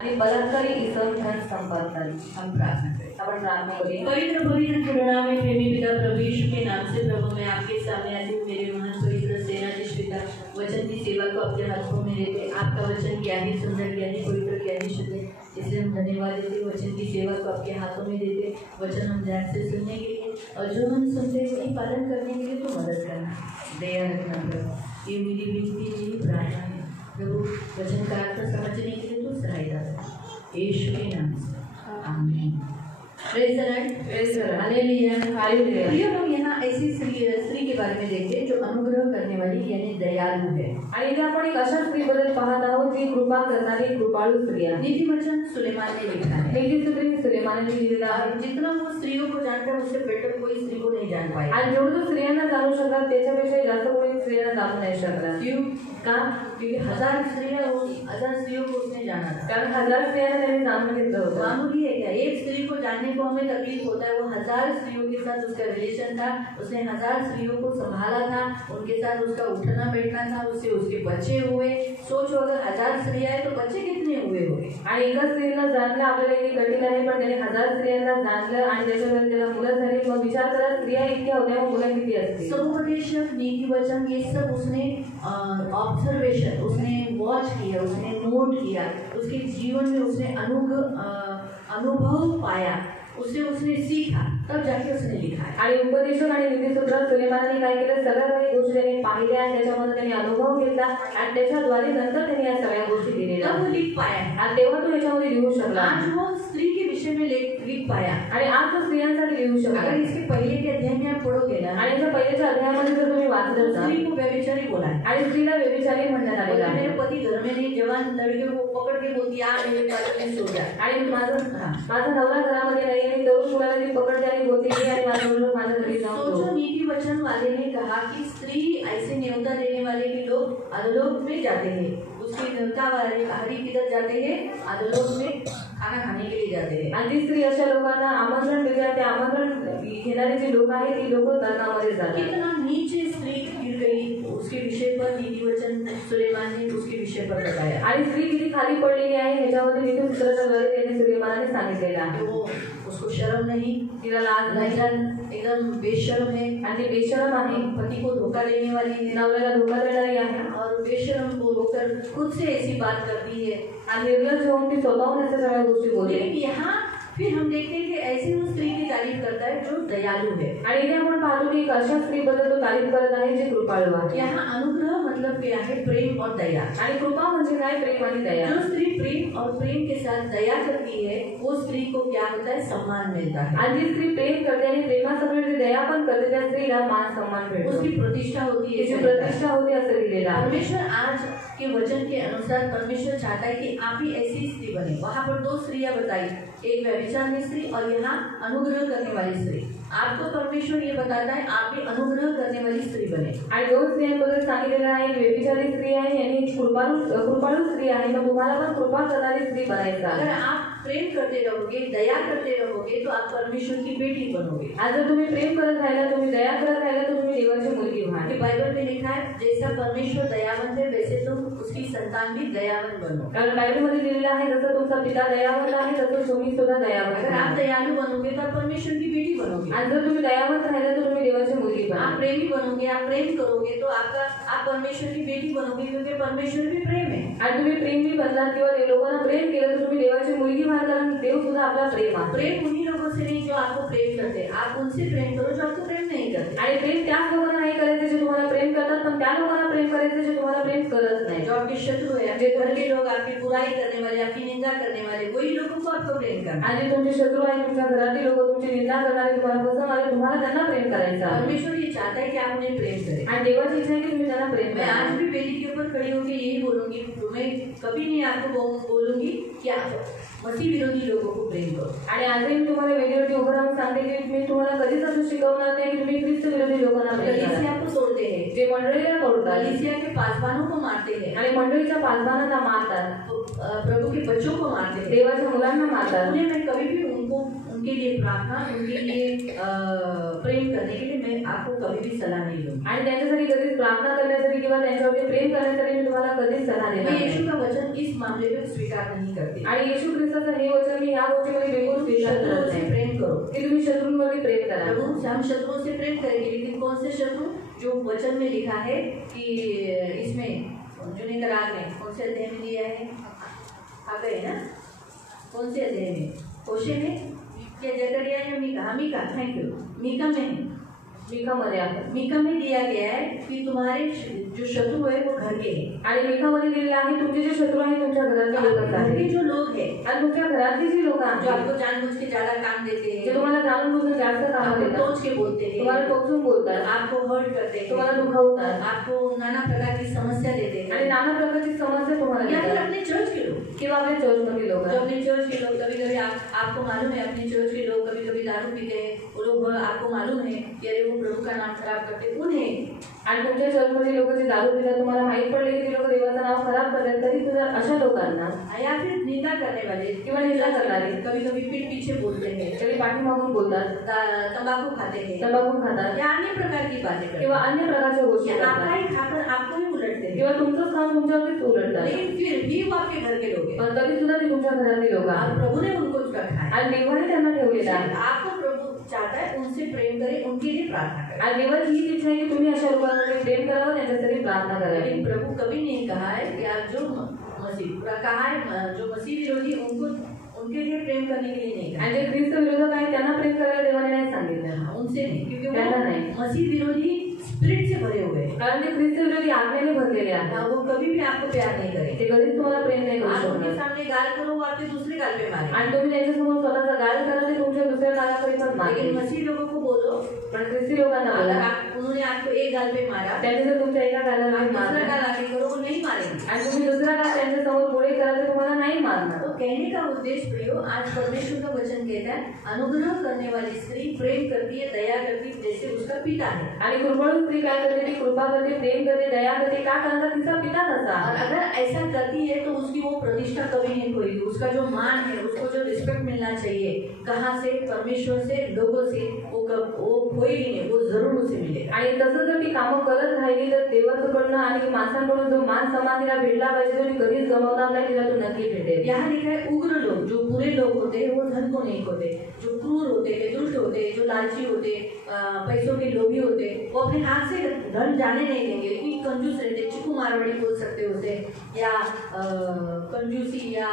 आणि बलात्कारी इसम धन संपत्ति। हम प्रार्थना करें। अपन प्रार्थना करें। पवित्र पवित्र करुणामय प्रेमी पिता प्रभु यीशु के नाम से प्रभु मैं आपके सामने आती हूँ। मेरे महान पवित्र सेनाधीश पिता, वचन की सेवा को अपने हाथों में लेते। आपका वचन क्या ही सुंदर, क्या ही पवित्र, क्या ही शुद्ध है, इसलिए हम धन्यवाद देते। वचन की सेवा को आपके हाथों में देते। वचन हम ध्यान से सुनने के लिए और जो हम सुनते हैं वही पालन करने के लिए तो मदद करना, दया रखना प्रभु। ये मेरी विनती, मेरी प्रार्थना है प्रभु। वचन का अर्थ समझने के लिए तो सहायता दे, यीशु के नाम से आमीन। Praise the Lord, praise the Lord, hallelujah, hallelujah. प्रिय लोग, यहाँ ऐसी स्त्री के बारे में देखते हैं जो अनुग्रह करने वाली यानी दयालु है। आणि इथे आपण एक अशा स्त्रीबद्दल पाहत आहोत जी कृपा करणारी कृपाळू स्त्री आहे। नीति वचन सुलेमान ने लिखा है। नीति स्त्री सुलेमाने लिहिलेला आहे। जितना वो स्त्रियों को जानता है उससे बेटर कोई स्त्री को नहीं जान पाए। आणि जेवढं स्त्रियांना जाणू शकतात त्याच्यापेक्षा जास्त कोणी स्त्रियांना जाणू नाही शकणार। क्यों? का? क्योंकि 1000 स्त्रियों को उसने जाना था। कारण 1000 स्त्रियांना त्याने जाणून घेतलं होतं। मामूली है क्या? एक स्त्री को जानने को हमें तकलीफ होता है, वो 1000 स्त्रियों के साथ उसका रिलेशन था। उसने 1000 स्त्रियों को संभाला था, उनके साथ उसका उठना बैठना था, उससे उसके बच्चे हुए। सोचो अगर 1000 स्त्रियां हैं तो बच्चे कितने हुए होंगे। आणि एका स्त्रीला जाणलं आपल्याला किती कठीण आहे, पण त्याने 1000 स्त्रियांना जाणलं आणि त्याच्यावर त्याला मुलं झाली। मग विचार करा स्त्रिया इतक्या होत्या, मग मुलं किती असतील। समुपदेशक, नीति वचन, ये सब उसने ऑब्जर्वेशन, उसने वॉच किया, उसने नोट किया, उसके जीवन में उसने अनुभव पाया, उसने सीखा, तब जाके उसने लिखा है। आणि उपदेशक आणि नीतिसूत्र सुलेमानाने काय केलं, सगळ्या काही गोष्टी त्यांनी पाहिल्या आणि त्याच्यामध्ये त्यांनी अनुभव घेतला आणि त्याच्याद्वारे नंतर त्यांनी या सगळ्या गोष्टी दिलेल्या। तब वो लिख पाया आणि तेव्हा तो याच्यामध्ये लिहू शकला। आज वो स्त्री के विषय में लिख पाया आणि आज तो स्त्रियांसाठी लिहू शकला। अगर इसके पहले के अध्याय में आप पढ़ोगे ना, आणि याच्या पहिल्याच्या अध्यायामध्ये जर तुम्ही वाचलं तर स्त्री को व्यभिचारी बोला है आणि स्त्रीला व्यभिचारी म्हणण्यात आलेलं आहे। मेरे पति घर में नहीं, जवान लड़के को पकड़ के बोलती आ मेरे पास में सो जा। आणि माझा नवरा घरामध्ये नाही आणि तरुण मुलाला ती पकडते आणि बोलते की आणि माझा मुलगा माझ्या घरी जाऊन सोचो, नीति वचन वाले ने कहा कि स्त्री ऐसे न्योता देने वाले के लोग अधोलोक में जाते हैं। उसकी न्योता वाले हरी किधर जाते हैं? अधोलोक में खाना खाने के लिए जाते हैं। आणि ती स्त्री अशा लोकांना आमंत्रण देते। ते आमंत्रण घेणारे जे लोक आहेत ती लोक नरकामध्ये जातात। कितना नीचे स्त्री गिर गई, उसके विषय पर नीति वचन सुलेमान ने उसके विषय पर बताया। आणि स्त्री किती खाली पडलेली आहे ह्याच्यामध्ये नीतिसूत्राच्या द्वारे त्यांनी सुलेमानाने सांगितलेलं आहे। वो उसको शर्म नहीं, तिला लाज नाही, एकदम बेशर्म है आणि ती बेशरम आहे, पति को धोखा देने वाली है, नवऱ्याला धोका देणारी आहे और बेशर्म वो होकर खुद से ऐसी बात करती है आणि निर्लज्ज होऊन ती स्वतःहून अशा सगळ्या गोष्टी बोलते। लेकिन यहाँ फिर हम देखते हैं कि ऐसी वो स्त्री की तारीफ करता है जो दयालु है। आणि इथे आपण पाहतो की एक अशा स्त्रीबद्दल तो तारीफ करत आहे जी कृपाळू आहे। यहाँ अनुग्रह मतलब क्या है? प्रेम और दया। आणि कृपा म्हणजे काय? प्रेम आणि दया। जो स्त्री प्रेम और प्रेम के साथ दया करती है वो स्त्री को क्या होता है? सम्मान मिलता है। आणि जी स्त्री प्रेम करते आणि प्रेमासमोर जी दया पण करते त्या स्त्रीला मान सम्मान मिळतो, उसकी प्रतिष्ठा होती है, तिची प्रतिष्ठा होते असं लिहिलेलं आहे। परमेश्वर आज के वचन के अनुसार परमेश्वर चाहता है कि आप भी ऐसी स्त्री बने। वहाँ पर 2 स्त्रियां बताई, एक व्यभिचारिणी स्त्री और यहाँ अनुग्रह करने वाली स्त्री। आपको परमेश्वर ये बताता है आप भी अनुग्रह करने वाली स्त्री बने। आणि 2 स्त्रियांबद्दल सांगितलेलं आहे, एक व्यभिचारी स्त्री आहे आणि एक कृपाळू स्त्री आहे। मग तुम्हाला पण कृपा करणारी स्त्री बनायचं आहे। अगर आप प्रेम करते रहोगे, दया करते रहोगे तो आप परमेश्वर की बेटी बनोगे। आज जर तुम्ही प्रेम करत राहिला, तुम्ही दया करत राहिला तो तुम्ही देवाची मुलगी व्हाल। बाइबल में लिखा है जैसा परमेश्वर दयावंत है वैसे तुम उसकी संतान भी दयावंत बनो। कारण बाइबलमध्ये लिहिलेलं आहे जसं तुमचा पिता दयावंत आहे तसं तुम्ही सुद्धा दयावंत। अगर आप दयालु बनोगे तो आप परमेश्वर की बेटी बनोगे। आणि जर तुम्ही दयावंत राहिला तो तुम्ही देवाची मुलगी बनाल। आप प्रेमी बनोगे, आप प्रेम करोगे तो आप परमेश्वर की बेटी बनोगे, क्योंकि परमेश्वर भी प्रेम है। आणि तुम्ही प्रेमी बनलात किंवा लोकांना प्रेम केलं तर तुम्ही देवाची मुलगी व्हाल, कारण देव सुद्धा आपला प्रेम आहे। प्रेम उन्हीं लोगों से नहीं जो आपको प्रेम करते हैं, आप उनसे प्रेम करो जो आपको प्रेम नहीं करते। आणि प्रेम त्याच लोकांना नाही करायचे जे तुम्हाला प्रेम करतात, पण त्या लोकांना प्रेम करायचे जे तुम्हाला प्रेम करत नाही। जो आपके शत्रु है, आपके घर के लोग, आपकी बुराई करने वाले, आपकी निंदा करने वाले, वही लोगों को आपको प्रेम करना। आणि तुमचे शत्रु आहे, तुमच्या घरातील लोक तुमची निंदा करणारे, तुम्हाला फसवणारे, तुम्हाला त्यांना प्रेम करायचं आहे। परमेश्वर ये चाहता है कि आप उन्हें प्रेम करें। आणि देवाची इच्छा आहे की तुम्ही त्यांना प्रेम मैं करा। आज भी बेटी के ऊपर खड़ी होकर यही बोलूंगी, तुम्हें कभी नहीं आपको बोलूंगी कि मसीह विरोधी लोगों को प्रेम करो। आणि आजही मी तुम्हाला वेगवेगळी उभं राहून सांगते की मी तुम्हाला कधीच असं शिकवणार नाही की तुम्ही ख्रिस्त विरोधी लोकांना प्रेम करा. कलीसिया को तोड़ते हैं, जे मंडळीला तोडतात कलीसिया के पासवानों को मारते हैं, आणि मंडळीच्या पासबानांना मारतात, प्रभु के बच्चों को मारते हैं, देवाच्या मुलांना मारतात. उन्हें मैं कभी भी उनको उनके लिए प्रार्थना, उनके लिए प्रेम करने के लिए मैं आपको कभी भी सलाह नहीं दूंगी. आणि त्यांच्यासाठी कधीच प्रार्थना करण्यासाठी किंवा त्यांच्यावरती प्रेम करण्यासाठी मी तुम्हाला कधीच सल्ला देणार मैं नाही. यीशु का वचन इस मामले में स्वीकार नहीं करती. आणि येशू ख्रिस्ताचं हे वचन मी या गोष्टीमध्ये बिलकुल स्वीकार शत्रुओं करत से नाही प्रेम करो. की तुम्ही शत्रूंवरती प्रेम करा. प्रभु से हम शत्रुओं से प्रेम करेंगे, लेकिन कौन से शत्रु? जो वचन में लिखा है कि इसमें जूने करार में कौन से अध्याय में दिया है? आ गए ना? कौन से अध्याय में? होशे में या जकरिया या Micah? Micah, thank you. Micah में, मीकामध्ये आपण मीका में दिया गया है कि तुम्हारे जो शत्रु है वो घर के हैं. आणि मीकामध्ये दिलेलं आहे तुमचे जे शत्रू आहेत तुमच्या घरातले लोक घर के आहेत जो लोग हैं, आणि तुमच्या घरातली जी लोक जो आहेत आपको जानबूझ के ज्यादा काम देते जे हैं, तुम्हाला जाणून बुजून जास्त काम आपको देतात, तोच के बोलते हैं, तुम्हाला टोचून बोलतात, आपको हर्ट करते हैं, तुम्हाला दुखवतात आपको नाना प्रकार की समस्या देते हैं, आणि नाना प्रकारची समस्या तुम्हाला या फिर देतात. अपने चर्च के लोग, किंवा आपल्या चर्चमधील लोक जो अपने चर्च के लोग कभी कभी आपको मालूम है, अपने चर्च के लोग कभी कभी दारू पीते हैं, वो लोग आपको मालूम है कि अरे वो प्रभु का नाम खराब करते, उन्हें आणि तुमच्या चर्चमधील लोक जे दारू पितात तुम्हाला माहित पडले की लोक देवाचं नाव खराब करतात, तरी तुझ्या अशा लोकांना या फिर निंदा करने वाले किंवा निंदा करणारे कभी कभी पीठ पीछे बोलते हैं, कधी पाठीमागून बोलतात, तंबाकू खाते हैं, तंबाखू खातात या अन्य प्रकार की बातें करते किंवा अन्य प्रकारच्या गोष्टी हैं, आपका करतात ही खाकर आपको ही उलटते हैं, किंवा तुमचंच काम तुमच्यावरतीच उलटतात. लेकिन फिर भी वो आपके घर के लोग हैं पण तरी सुद्धा ते तुमच्या घरातली लोक और आहेत प्रभु ने उनको रखा है. आणि देवाने त्यांना ठेवलेलं आहे. आपको प्रभु चाहता है उनसे प्रेम करें, उनके लिए प्रार्थना करें. आणि देवाची हीच इच्छा आहे की तुम्ही अशा लोकांमध्ये प्रेम करावं, त्यांच्यासाठी प्रार्थना करावी. लेकिन प्रभु कभी नहीं कहा है कि आप जो मसीह विरोधी उनके लिए प्रेम करने के लिए नहीं कहा. आणि जे ख्रिस्त विरोधक आहेत त्यांना प्रेम करायला देवाने नाही सांगितलं, उनसे नहीं, क्योंकि त्यांना वो नाही. मसीह विरोधी स्पिरिट से भरे हुए हैं. कारण ते ख्रिस्त विरोधी आत्म्याने भरलेले आहेत. वो कभी भी आपको प्यार नहीं करेंगे. ते कधीच तुम्हाला प्रेम नाही करू आप उनके शकणार. सामने गाल करो, वो आपके दूसरे गाल पे मारे. आणि तुम्ही त्यांच्यासमोर स्वतःचा गाल करा, ते तुमच्या दुसऱ्या गालाकडे पण लेकिन मारतील. मसीह लोगों को बोलो, पण ख्रिस्ती लोकांना अगर बोला, उन्होंने आपको एक गाल पे मारा, त्यांनी जर तुमच्या एका गालाला आप दूसरा मारलं गाल आगे करो, वो नहीं मारेंगे. आणि तुम्ही दुसरा गाल त्यांच्या समोर पुढे करा, तर तुम्हाला नाही मारणार. तो कहने का उद्देश्य प्रियो, आज परमेश्वर का वचन कहता है अनुग्रह करने वाली स्त्री प्रेम करती है, दया करती है, जैसे उसका पिता है. आणि कृपाळू स्त्री काय करते, ती कृपा करते, प्रेम करते, दया करते. का करता? तिचा पिता तसा. और अगर ऐसा करती है तो उसकी वो प्रतिष्ठा कभी नहीं खोएगी. उसका जो मान है, उसको जो रिस्पेक्ट मिलना चाहिए, कहाँ से? परमेश्वर से, लोगों से, वो खोएगी नहीं, वो जरूर उसे मिलेगा. आणि तसं जर ती कामं करत राहिली तर देवाकडनं आणि माणसांकडून जो मान सन्मान तिला भेटला पाहिजे तो ती कधीच गमावणार नाही, तिला तो नक्की भेटेल. यहाँ लिखा है उग्र लोग, जो बुरे लोग होते हैं वो धन को नहीं खोते, जो क्रूर होते हैं, दुष्ट होते हैं, जो लालची होते, पैसों के लोभी होते, वो अपने हाथ से धन जाने नहीं देंगे, लेकिन कंजूस रहते, चिकू मारवाड़ी बोल सकते होते, या कंजूसी या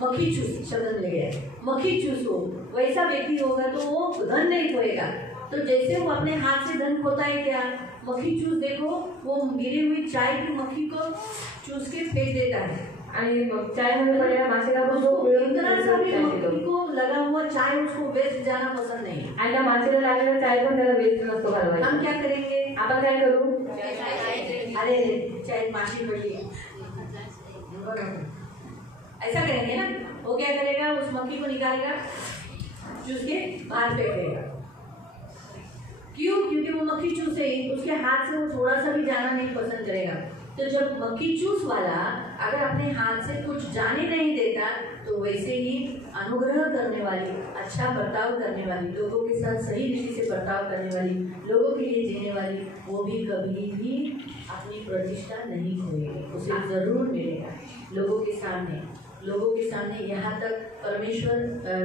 मक्खी चूस शब्द मिल गया, मक्खी चूस हो, वैसा व्यक्ति होगा तो वो धन नहीं खोएगा. तो जैसे वो अपने हाथ से धन खोता है, क्या मक्खी चूस देखो, वो गिरी हुई चाय की मक्खी को चूस के फेंक देता है. आणि चाय मध्ये पडलेल्या माशाला पण तो इतना सा भी मक्खी को लगा हुआ चाय उसको वेस्ट जाना पसंद नहीं. आणि त्या माशाला लागलेला चाय पण त्याला वेस्ट नसतो घालवायचा. हम क्या करेंगे? आपण काय करू? अरे चाय माशी पड़ी, ऐसा करेंगे ना. वो क्या करेगा? उस मक्खी को निकालेगा, चूस के बाहर फेंकेगा. क्यों? क्योंकि वो मक्खी चूसे उसके हाथ से वो थोड़ा सा भी जाना नहीं पसंद करेगा. तो जब मक्खी चूस वाला अगर अपने हाथ से कुछ जाने नहीं देता, तो वैसे ही अनुग्रह करने वाली, अच्छा बर्ताव करने वाली, लोगों के साथ सही रीति से बर्ताव करने वाली, लोगों के लिए जीने वाली, वो भी कभी भी अपनी प्रतिष्ठा नहीं खोएगी. उसे जरूर मिलेगा लोगों के सामने. यहाँ तक परमेश्वर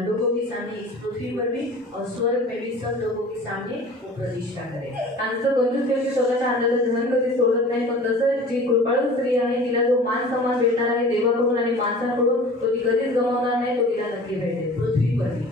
लोगों के सामने इस पृथ्वी पर भी और स्वर्ग में भी सब लोगों के सामने वो प्रतिष्ठा करेगा. आमचं कंजूस व्यक्ती स्वतःच्या हाताचं धन कधी सोडत नाही, पण तसं जी कृपाळू स्त्री आहे तिला जो मान सन्मान भेटणार आहे देवाकडून आणि माणसांकडून, तो ती कधीच गमावणार नाही, तो तिला नक्की भेटेल.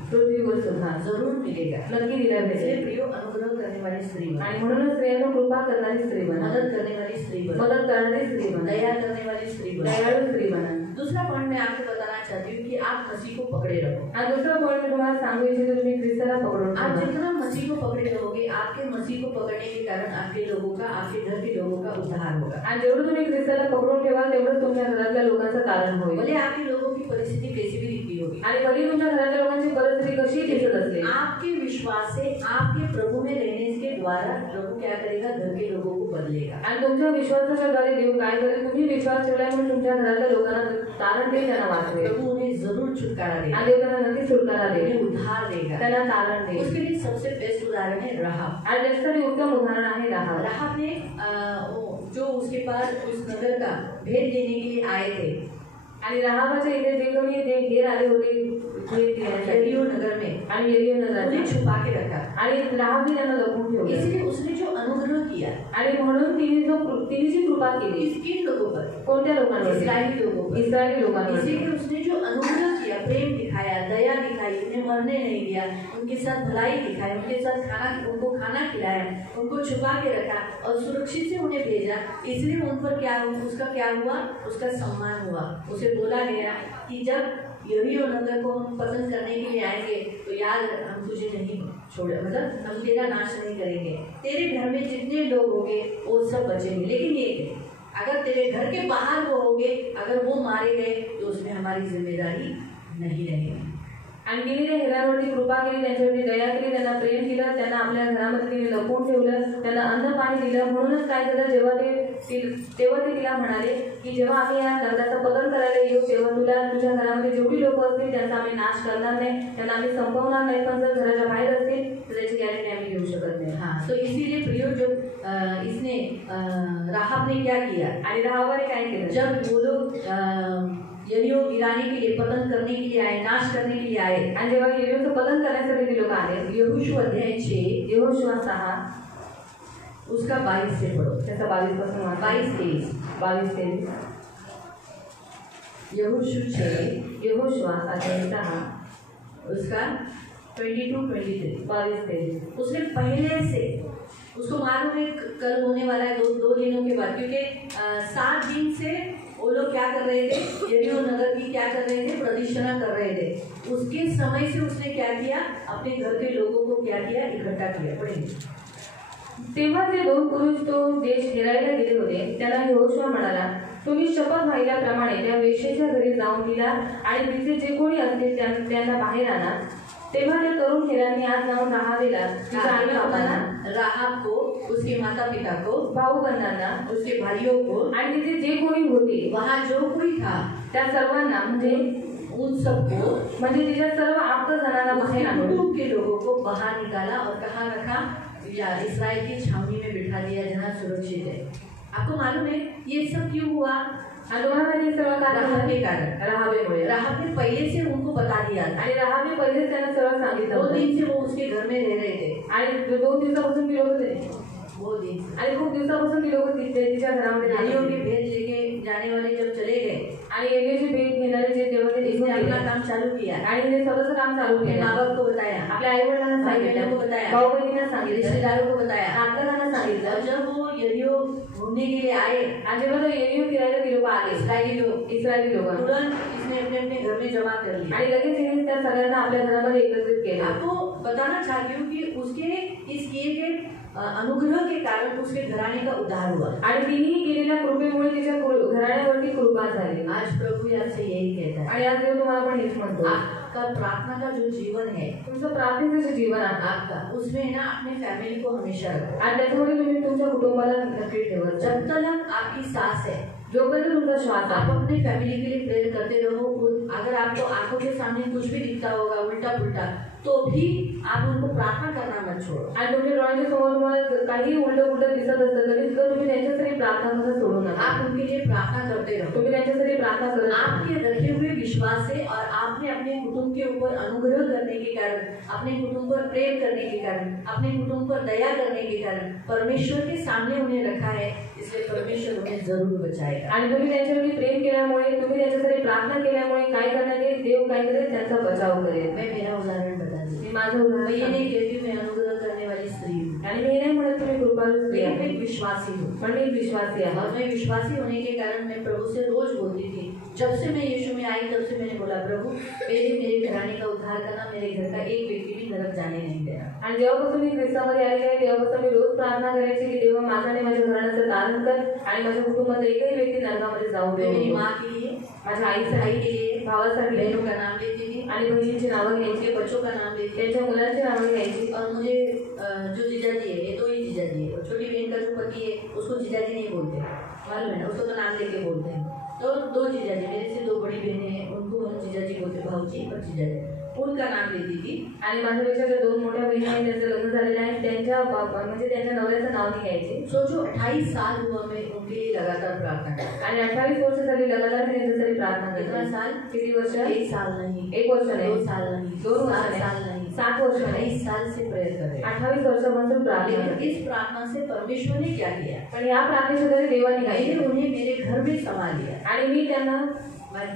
पृथ्वीवर सुद्धा जरूर मिलेगा, नक्की तिला भेटेल. प्रियो अनुग्रह करने वाली स्त्री बनो. आणि म्हणूनच स्त्रियांना कृपा करणारी स्त्री बना, मदद करने वाली स्त्री बनो, मदत करणारी स्त्री बना, दया करने वाली स्त्री बनो, दयाळू स्त्री बना. दूसरा पॉइंट मैं आपको बताना चाहती हूँ कि आप मसीह को पकड़े रहो. आणि दुसरा पॉइंट मी तुम्हाला सांगू इच्छिते, तुम्ही ख्रिस्ताला पकडून आप ठेवा. जितना मसीह को पकड़े रहोगे, आपके मसीह को पकड़ने के कारण आपके लोगों का, आपके घर के लोगों का उद्धार होगा. आणि जेवढं तुम्ही ख्रिस्ताला पकडून ठेवाल तेवढं तुमच्या घरातल्या लोकांचं कारण होईल. भले आपके लोगों की परिस्थिति कैसी भी होगी। आणि भली तुमच्या घराच्या लोकांची परिस्थिती कशी दिसत असली, आपके विश्वास से, आपके प्रभु में रहने के द्वारा प्रभु क्या करेगा, घर के लोगों को बदलेगा। आणि तुमच्या विश्वासाच्या द्वारे देव काय करेल, तुम्ही विश्वास ठेवल्यामुळे तुमच्या घरातल्या लोकांना तारण देईल, त्यांना वाचवेल। प्रभु उन्हें जरूर छुटकारा देगा, आणि देव त्यांना नक्की छुटकारा देईल, उन्हें उद्धार देगा, त्यांना तारण देईल। उसके लिए सबसे बेस्ट उदाहरण है राहाब। आणि त्याच्यासाठी उत्तम उदाहरण आहे राहाब। राहाब ने जो उसके पास उस नगर का भेंट देने के लिए आए थे, आणि राहाबाच्या इथे जे कोणी ते घेर आले होते भेट देण्यासाठी यरीहो नगर में, आणि यरीहो उन्हें नगरात, छुपा के रखा। आणि राहाबने त्यांना लपवून ठेवले। इसलिए उसने जो अनुग्रह किया, आणि म्हणून तिने जी कृपा केली, किन लोगों पर, कोणत्या लोकांवर, इस्राएली लोगों पर, इस्राएली लोकांवर। इसीलिए उसने जो अनुग्रह किया, प्रेम दिखाया, दया दिखाई, उन्हें मरने नहीं दिया, उनके साथ भलाई दिखाई, उनके साथ उनको खाना खिलाया, उनको छुपा के रखा और सुरक्षित से उन्हें भेजा। इसलिए उन पर उसका क्या हुआ, उसका सम्मान हुआ। उसे बोला गया कि जब यरीहो नगर को हम पतन करने के लिए आएंगे तो याद, हम तुझे नहीं छोड़े, मतलब हम तेरा नाश नहीं करेंगे, तेरे घर में जितने लोग होंगे वो सब बचेंगे, लेकिन ये अगर तेरे घर के बाहर वो होंगे, अगर वो मारे गए तो उसमें हमारी जिम्मेदारी नहीं रहेगी। आणि तिने त्या हेरावरती कृपा केली, त्यांच्यावरती दया केली, त्यांना प्रेम केलं, त्यांना आपल्या घरामध्ये तिने लपवून ठेवलं, त्यांना अन्न पाणी दिलं। म्हणूनच काय झालं, तेव्हा ते तिला म्हणाले की जेव्हा आम्ही या नगराचं पतन करायला येऊ तेव्हा तुझ्या घरामध्ये जेवढी लोक असतील त्यांचा आम्ही नाश करणार नाही, त्यांना आम्ही संपवणार नाही, पण जर घराच्या बाहेर असतील तर त्याची गॅरंटी आम्ही घेऊ शकत नाही। हाँ, तो इसीलिए प्रियो जो इसने राहाब ने क्या किया, आणि राहाबाने काय केलं, जब वो लोग यरीहो गिराने के लिए, पतन करने के लिए आए, नाश करने के लिए आए, आणि जेव्हा यरीहोचं पतन करण्यासाठी ते लोक आले, यहोशू अध्याय 6, यहोशू 6 उसका 22 से पढ़ो, त्याचा 22 पासून 22-23 यहोशू 6, यहोशू अध्याय 6 उसका 22-23 22-23। उसने पहले से, उसको मालूम है कल होने वाला है, दो दिनों के बाद, क्योंकि 7 दिन से वो लोग क्या कर रहे थे, यरीहो नगर की क्या कर रहे थे, प्रदक्षिणा कर रहे थे। उसके समय से उसने क्या किया, अपने घर के लोगों को क्या किया, इकट्ठा किया। पढ़ेंगे। तेव्हा ते 2 पुरुष तो देश हेरायला गेले होते, त्याला यहोशू म्हणाला, तुम्ही शपथ वाहिल्याप्रमाणे त्या वेश्येच्या घरी जाऊन तिला आणि तिचे जे कोणी असतील त्यांना बाहेर आणा। तेव्हा त्या तरुण हेरांनी आज जाऊन राहावेला, तिच्या आई बाबांना, राहाब को, उसके माता पिता को, भाऊ बंधांना, उसके भाइयों को, आणि तिथे जे कोणी होते वहाँ जो कोई था, त्या सर्वांना, म्हणजे उन सबको, म्हणजे तिच्या सर्व आप्त जणांना बाहेर आणून कुटुंब के लोगों को बाहर निकाला और कहाँ रखा, या इस्राएल की छावनी में बिठा दिया जहाँ सुरक्षित है। आपको मालूम है ये सब क्यों हुआ, आणि तुम्हाला माहिती सर्व राहाब के कारण, राहाबेमुळे। राहाब ने पहले से उनको बता दिया था, आणि राहाबे पहिलेच त्यांना सर्व सांगितलं 2 होतं, दिन से वो उसके घर में रह रहे थे, आणि 2 दिवसापासून ती लोक वो दिन से। आणि खूप दिवसापासून ती लोक तिच्या घरामध्ये यरीहो की भेंट लेके जाने वाले जब चले गए, आणि यरीहोची भेट घेणारे जे तेव्हा ते इसने निघून अपना गेले, काम चालू किया, आणि तिने स्वतःचं काम चालू अपने केलं, माँ बाप को बताया, आपल्या आई वडिलांना भाई बहनों सांगितलं, को बताया, भाऊ बहिणींना सांगितलं, रिश्तेदारों को बताया। नातलगांना सांगितलं। और जब वो यरीहो घूमने के लिए आए, आणि जेव्हा तो यरीहो फिरायला ती लोक आले, इस्राएली लोग, इस्रायली लोक, तुरंत इसने अपने अपने घर में जमा कर लिया। आणि लगेच तिने त्या सगळ्यांना आपल्या घरामध्ये एकत्रित केलं। आपको बताना चाहती हूँ कि उसके इस किए गए अनुग्रह के कारण उसके घराने का उद्धार हुआ। आणि तिने केलेल्या कृपेमुळे तिच्या घराण्यावरती कृपा झाली। आज प्रभु आपसे यही कहता है, आणि आज देव तुम्हाला पण हेच म्हणतो, आपका प्रार्थना का जो जीवन है, तुमचं प्रार्थनेचं जे जीवन आहे आपका, उसमें ना अपने फैमिली को हमेशा रखो। आणि त्याच्यामध्ये तुम्ही तुमच्या कुटुंबाला नक्की ठेवत जा। जब तक आपकी सांस है, जोपर्यंत तुमचा श्वास आप आहे, अपने फैमिली के लिए प्रेयर करते रहो। अगर आपको आंखों के सामने कुछ भी दिखता होगा उल्टा पुल्टा, तो भी आप उनको प्रार्थना करना मत छोड़ो। आणि तुमच्या डोळ्यांच्या समोर तुम्हाला काही उलट पुलट दिसत असतं तरी सुद्धा तुम्ही त्यांच्यासाठी प्रार्थना करणं सोडू नका। आप उनके लिए प्रार्थना करते रहो। तुम्ही त्यांच्यासाठी प्रार्थना करत राहा। आपके रखे हुए विश्वास से और आपने अपने कुटुंब के ऊपर अनुग्रह करने के कारण, अपने कुटुंब पर प्रेम करने के कारण, अपने कुटुंब पर दया करने के कारण परमेश्वर के सामने उन्हें रखा है, इसलिए परमेश्वर उन्हें जरूर बचाएगा। आणि तुम्ही त्यांच्यावरती प्रेम केल्यामुळे, तुम्ही त्यांच्यासाठी प्रार्थना केल्यामुळे काय करणार आहे, देव काय करेल, त्यांचा बचाव करेल। मैं मेरा उदाहरण बता दी, मी माझं मैं उदाहरण ये नहीं कहती हूँ मैं अनुग्रह करने वाली स्त्री हूँ, आणि मी नाही म्हणत तुम्ही कृपाळू स्त्री मैं आहे, एक विश्वासी हूँ। पण मी विश्वासी आहे। और मैं विश्वासी होने के कारण मैं प्रभु से रोज बोलती थी। जब से मैं यीशु में आई तब से मैंने बोला, प्रभु मेरे घराने का उद्धार करना, मेरे घर का एक व्यक्ति भी नरक जाने नहीं देना। आणि जेव्हापासून मी ख्रिस्तामध्ये आले आहे तेव्हापासून मी रोज प्रार्थना करायची की देवा माझं आणि माझ्या घराण्याचं तारण कर आणि माझ्या कुटुंबात एकही व्यक्ति नरकामध्ये जाऊ मैं दे। मेरी माँ के लिए, माझ्या भाई आईसाठी, के लिए, भावासाठी, बहनों का नाम लेती थी, आणि बहिणींची नावं घ्यायची, उनके बच्चों का नाम लेते त्यांच्या मुलांची नावं घ्यायची. और मुझे जो जीजाजी है, ये दो ही जीजाजी है, और छोटी बहन का जो पति है उसको जीजाजी नहीं बोलते, मालूम है ना, उसको तो नाम लेके बोलते हैं. तो दो जीजाजी, मेरे से दो बड़ी बहनें हैं, उनको हम जीजाजी बोलते, भाऊजी और जीजाजी, उनका नाम लेती थी. आणि माझ्यापेक्षा ज्या 2 मोठ्या बहिणी आहेत त्यांचं लग्न झालेलं आहे, त्यांच्या म्हणजे त्यांच्या नवऱ्याचं नाव नाही घ्यायचे. सोचो 28 साल हुआ मैं उनके लिए लगातार प्रार्थना करती. आणि 28 वर्ष झाली लगातार मी त्यांच्यासाठी प्रार्थना कितना करते. साल? किती वर्ष? 1 साल नहीं, 1 वर्ष नाही, 2 साल नहीं, 2 वर्ष 7 नाही, साल नहीं, 7 वर्ष नाही, 28 साल से प्रेयर कर रहे हैं. 28 वर्षापासून प्रार्थना लेकिन करते. इस प्रार्थना से परमेश्वर ने क्या किया? पण या प्रार्थनेच्या द्वारे देवाने काय मैंने केलं? उन्हें मेरे घर में समा लिया, आणि मी त्यांना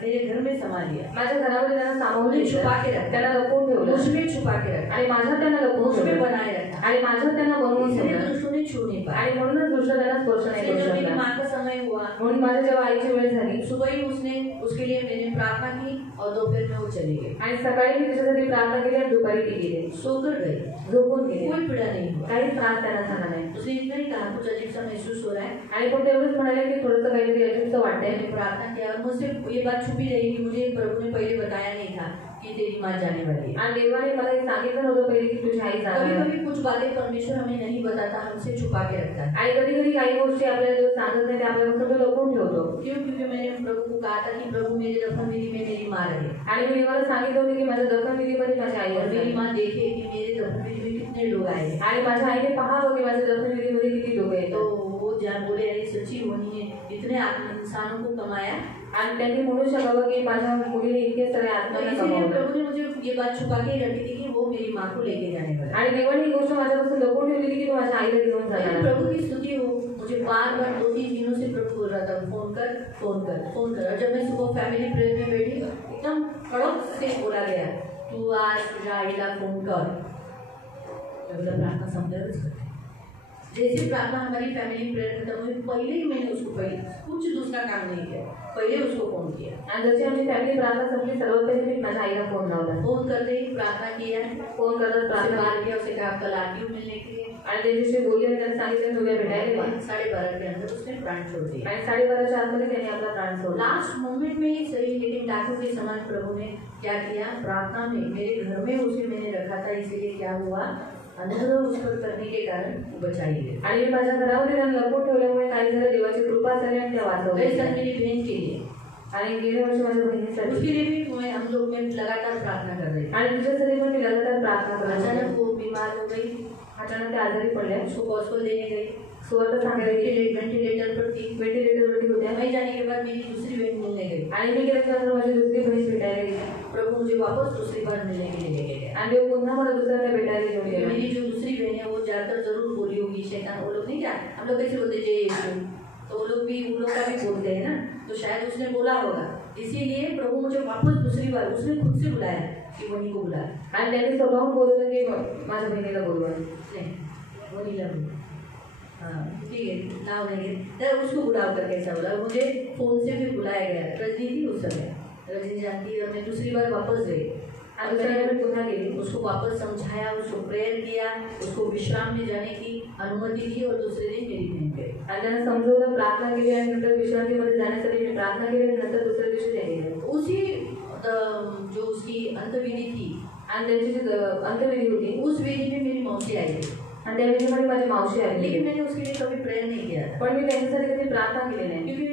मेरे घर में समा लिया, माझ्या घरामध्ये त्यांना सामावून उन्हें छुपा के घेतलं, रखा, त्यांना लपवून ठेवलं, मुझमें छुपा के रखा, आणि माझ्यात त्यांना लपवून मुझमें ठेवलं, बनाए रखा. आणि माझ्यात त्यांना बनवून इसलिए ठेवलं, दुष्टों ने छू नहीं पाया. आणि म्हणूनच दुष्ट त्यांना स्पर्श नाही इसलिए करू जब मेरी शकला. माँ का समय हुआ, म्हणून माझ्या जेव्हा आईची वेळ झाली, सुबह ही उसने उसके लिए मैंने प्रार्थना की और दोपहर में वो चली गई. आणि सकाळी मी तिच्यासाठी प्रार्थना केली आणि दुपारी ती गेली, सोकर गई, झोपून गेली, कोई पीड़ा नहीं हुआ. काहीच त्रास त्यांना झाला नाही. उसने इतना ही कहा कुछ अजीब सा महसूस हो रहा है. आणि फक्त एवढंच म्हणाले की थोडंसं काहीतरी अजीबचं वाटतंय. मैंने प्रार्थना किया और मुझसे ये बात छुपी रही कि मुझे प्रभु ने पहले बताया नहीं था कि तेरी माँ जाने वाली है. आणि देवाने मला हे सांगितलं नव्हतं पहिले की तुझी आई जाणार कभी आहे. कभी कुछ बातें परमेश्वर हमें नहीं बताता, हमसे छुपा के रखता है. आणि कधी कधी काही गोष्टी आपल्याला जो सांगत नाही ते आपल्यापासून तो लपवून ठेवतो. क्यों? क्योंकि मैंने प्रभु को कहा था कि प्रभु मेरे दफन विधि में मेरी माँ रहे, आणि मी देवाला सांगितलं होतं की माझ्या दफनविधीमध्ये माझी आई और मेरी असेल. माँ देखे कि मेरे दफन विधि में कितने लोग आए हैं. आणि माझ्या आईने पाहावं की माझ्या दफनविधीमध्ये किती लोक तो येतात. वो जान बोले अरे सच्ची होनी है, इतने इंसानों को कमाया. आणि त्यांनी म्हणू शकावं की माझ्या मुलीने इतके सगळे तो आत्म्यांना इसीलिए कमावलं. प्रभु ने मुझे ये बात छुपा के ही रखी थी कि वो मेरी माँ को लेके जाने वाला है. आणि देवाने ही गोष्ट माझ्यापासून लपवून ठेवली होती की तू माझ्या आईला घेऊन जाणार लेकिन आहे. प्रभु की स्तुति हो, मुझे बार बार 2-3 दिनों से प्रभु बोल रहा था फोन कर फोन कर फोन कर. और जब मैं सुबह फैमिली प्रेयर में बैठी, एकदम कड़क से बोला गया तू आज तुझ्या आईला फोन कर. मैं बोला प्रार्थना समझावच करते. जैसे प्रार्थना हमारी फैमिली प्रेयर खत्म हुई, पहले ही मैंने उसको पहले कुछ दूसरा काम नहीं किया, पहले उसको फोन किया. आणि जशी आमची फॅमिली प्रार्थना संपली सर्वात पहिले मी माझ्या आईला फोन लावला. फोन करते ही प्रार्थना किया, फोन करत उससे प्रार्थना बात किया, उसे कहा कल आती हूँ मिलने के लिए. आणि त्यांच्याशी बोलली आणि त्यांनी सांगितलं तुला भेटायला ये. 12:30 के अंदर उसने प्राण छोड़ दिया. आणि 12:30च्या आतमध्ये त्यांनी आपला प्राण सोडला. लास्ट मोमेंट में ही सही, लेकिन डाकू के समान प्रभु ने क्या किया, प्रार्थना में मेरे घर में उसे मैंने रखा था, इसीलिए क्या हुआ, अनुग्रह उस पर करने के कारण बचाई गई. आणि मी माझ्या घरामध्ये त्यांना लपवून ठेवल्यामुळे काही झालं, देवाची कृपा झाली आणि त्या वाचवल्या. वैसा मेरी बहन के लिए, आणि गेल्या वर्षी माझ्या बहिणीसाठी उसके लिए भी मैं हम लोग में लगातार प्रार्थना कर रहे थे. आणि तिच्यासाठी पण मी लगातार प्रार्थना करत होते. अचानक वो बीमार हो गई, अचानक ते आजारी पडले. उसको पॉस्को देने गई, सुवर्ण सांगायला गेली, वेंटिलेटर पर थी. वेंटिलेटरवरती होत्या. मैं जाने के बाद मेरी दूसरी बहन मिलने गई. आणि मी गेल्यानंतर माझी दुसरी बहीण भेटायला गेली. प्रभु मुझे वापस दूसरी बार मिलने के लिए लेके गया. आणि देव पुन्हा मला दुसऱ्यांदा भेटायला घेऊन गेला. मेरी जो दूसरी बहन है वो ज्यादातर जरूर बोली होगी शैतान, वो लोग नहीं क्या, हम लोग कैसे बोलते जय यीशु, तो वो लोग भी उन लोग का भी बोलते हैं ना, तो शायद उसने बोला होगा. इसीलिए प्रभु मुझे वापस दूसरी बार उसने खुद से बुलाया कि वनी को बुलाया. आणि त्यांनी स्वतःहून बोलवलं की माझ्या बहिणीला बोलवा. नहीं, वनीला बोला. हाँ ठीक है, नाव नहीं है, तो उसको बुलाओ कर कैसा बोला. मुझे फोन से भी बुलाया गया. रजनी थी उस समय, रजनी जानती है. मैं दूसरी बार वापस गई आणि दुसऱ्यांदा मी पुन्हा गेली. उसको वापस समझाया, उसको प्रेयर किया, उसको विश्राम में जाने की अनुमति दी और दूसरे दिन मेरी बहन गई. आणि त्यांना समजवलं, प्रार्थना केली आणि नंतर विश्रांतीमध्ये जाण्यासाठी मी प्रार्थना केली आणि नंतर दुसऱ्या दिवशी ते गेले. उसी जो उसकी अंतविधि थी, आणि त्यांची जी अंत्यविधी होती उस विधि में मेरी मौसी आई थी. आणि त्या विधीमध्ये माझी मावशी आली. लेकिन मैंने उसके लिए कभी प्रेयर नहीं किया था, पण मी त्यांच्यासाठी कधी प्रार्थना केली नाही, क्योंकि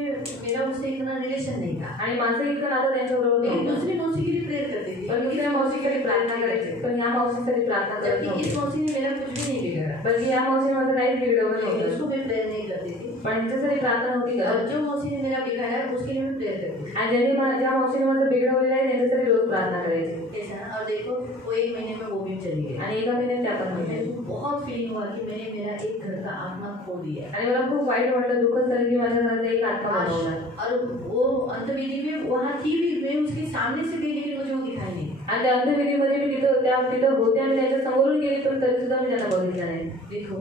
मेरा उससे इतना रिलेशन नहीं था. आणि माझं इतकं नातं त्यांच्याबरोबर लेकिन नव्हतं. दूसरी मौसी के लिए प्रेयर करती थी, पण दुसऱ्या मावशीसाठी प्रार्थना करायची, पण ह्या मावशीसाठी प्रार्थना करत जबकि इस नव्हती. मौसी ने मेरा कुछ भी नहीं बिगाड़ा. बल्कि या मावशीने माझं काहीच बिघडवलं लेकिन नव्हतं. उसको मैं प्रेयर नहीं करती थी. पण ह्यांच्यासाठी प्रार्थना नव्हती और करत. जो मौसी ने मेरा बिगाड़ा उसके लिए मैं प्रेयर करती थी. आणि ज्या मावशीने माझं बिघडवलेलं आहे त्यांच्यासाठी रोज प्रार्थना करायची. ऐसा. और देखो वो 1 महीने में वो भी चली गई. आणि एका महिन्यात त्या पण मुझे गेल्या. बहुत फीलिंग हुआ कि मैंने मेरा एक घर का आत्मा खो दिया. आणि मला खूप वाईट वाटलं, दुःख झालं की माझ्या घरात एक आत्मा गमावला. और वो अंतविधि में वहाँ थी भी, मैं उसके सामने से गई लेकिन मुझे वो दिखाई नहीं. आणि त्या अंत्यविधीमध्ये मी तिथं होते आणि त्यांच्या समोरून गेली, पण तरी सुद्धा मी त्यांना बघितलं नाही. देखो,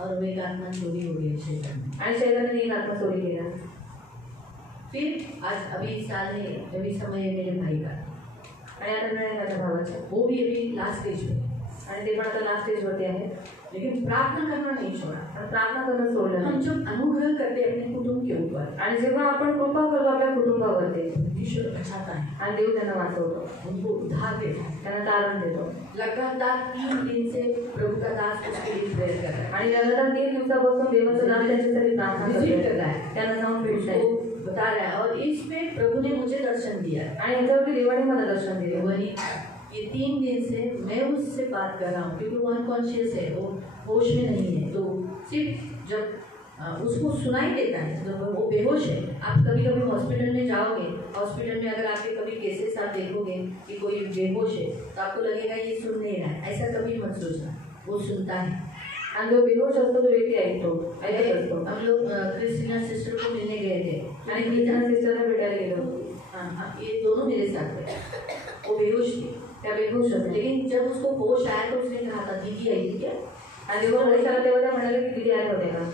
और वो एक आत्मा चोरी हो गई शैतान में. आणि शैतानाने एक आत्मा चोरी केला. फिर आज अभी साल है, अभी समय है मेरे भाई का, आणि आता वेळ आहे माझ्या भावाचा. वो भी अभी लास्ट स्टेज पे. आणि ते पण आता लास्ट स्टेजवरती आहेत. लेकिन प्रार्थना करना नहीं छोड़ा। आणि प्रार्थना करणं सोडलं हम नाही. जब अनुग्रह करते हैं अपने कुटुंब के ऊपर, आणि जेव्हा आपण कृपा करतो आपल्या कुटुंबावरती ईश्वर बचाता है, आणि देव त्यांना वाचवतो, उनको उद्धार देता है। त्यांना तारण देतो. लगातार 3 दिन से प्रभु का दास उसके लिए प्रेयर कर रहा है, आणि लगातार 3 दिवसापासून देवाचं नाम त्यांच्यासाठी प्रार्थना विजिट कर करतोय, रहा है, त्यांना जाऊन भेटताय. उसको बता रहा है। और इसमें प्रभु ने मुझे दर्शन दिया है। आणि याच्यावरती देवाने मला दर्शन दिलं. वही ये 3 दिन से मैं उससे बात कर रहा हूँ, क्योंकि वो अनकॉन्शियस है, वो होश में नहीं है। तो सिर्फ जब उसको सुनाई देता है, जब वो बेहोश है। आप कभी कभी हॉस्पिटल में जाओगे, हॉस्पिटल में अगर आपके कभी केसेस आप देखोगे कि कोई बेहोश है, तो आपको लगेगा ये सुन नहीं रहा है, ऐसा कभी मत सोचना, वो सुनता है। आणि जो बेहोश असतो तो व्यक्ती ऐकतो, ऐकत असतो. हम लोग क्रिस्टीना सिस्टर को मिलने गए थे, आणि मी त्या सिस्टरला भेटायला गेलो. हाँ, ये दोनों मेरे साथ थे। वो बेहोश थी, त्या बेहोश होत्या. लेकिन जब उसको होश आया तो उसने कहा था दीदी आई थी क्या, आणि जेव्हा होश आला तेव्हा त्या म्हणाले की दीदी आले होते का.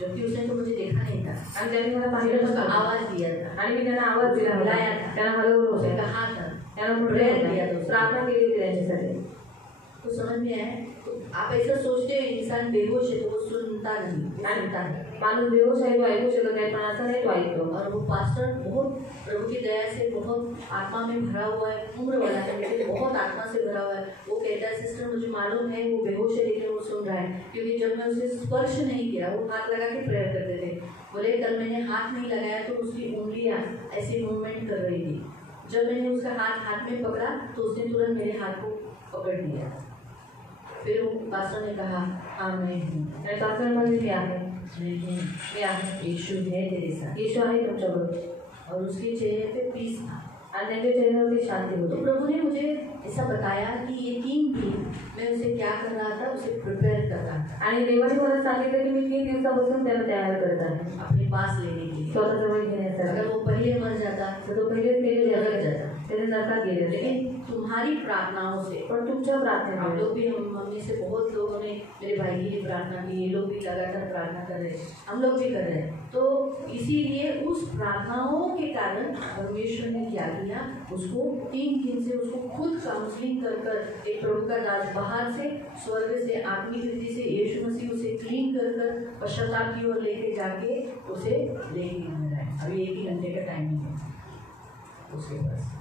जबकि उसने तो मुझे देखा नहीं था। आणि त्यांनी मला मैंने पाहिलं उसका नव्हतं. आवाज दिया था, आणि मी त्यांना आवाज दिला होता. बुलाया था, त्यांना हलवलं उसने होतं, कहा था, त्यांना म्हटलं प्रेयर होतं, किया था उसने। प्रार्थना केली होती त्यांच्यासाठी. तो समझ में आया। तो आप ऐसा सोचते हैं इंसान बेहोश है तो वो सुनता नहीं, वो सुनता है। माणूस बेहोश आहे तो ऐकू शकत नाही, पण असं नाही तो ऐकतो. और वो पास्टर बहुत प्रभु की दया से बहुत आत्मा में भरा हुआ है, उम्र वाला है, लेकिन बहुत आत्मा से भरा हुआ है। वो कहता है सिस्टर मुझे मालूम है वो बेहोश है, लेकिन वो सुन रहा है, क्योंकि जब मैं उसे स्पर्श नहीं किया, वो हाथ लगा के प्रेयर करते थे। बोले कल मैंने हाथ नहीं लगाया तो उसकी उंगलियां ऐसी मूवमेंट कर रही थी। जब मैंने उसका हाथ में पकड़ा तो उसने तुरंत मेरे हाथ को पकड़ लिया। फिर वो पास्टर ने कहा हाँ मैं हूँ। आणि पास्टर म्हणजे मी आहे, मैं आहे, यीशु है तेरे साथ। येशू आहे तुमच्याबरोबर. और उसके चेहरे पे पीस था। आणि त्यांच्या चेहऱ्यावरती शांती तो होती. प्रभु ने मुझे ऐसा बताया कि ये 3 दिन मैं उसे क्या कर रहा था, उसे प्रिपेयर कर रहा था आणि देवाने मला सांगितलं की मी 3 दिवसापासून त्याला तयार करत आहे अपने पास लेने के लिए। स्वतःजवळ घेण्यासाठी. अगर वो पहले मर जाता तर तो पहिलेच गेले नरक जाता, त्याने नरकात गेले. लेकिन तुम्हारी प्रार्थनाओं से, पण तुमच्या आप प्रार्थनेमुळे लोग भी, हम में से बहुत लोगों ने मेरे भाई के लिए प्रार्थना की, ये लोग भी लगातार प्रार्थना कर रहे हैं, हम लोग भी कर रहे हैं। तो इसीलिए उस प्रार्थनाओं के कारण परमेश्वर ने क्या किया, उसको 3 दिन से उसको खुद काउंसलिंग कर कर एक प्रभु का दास बाहर से स्वर्ग से आत्मिक रीति से यीशु मसीह उसे क्लीन कर कर पश्चाताप की ओर लेके जाके उसे लेके आ रहा है। अभी 1 ही घंटे का टाइमिंग है उसके पास।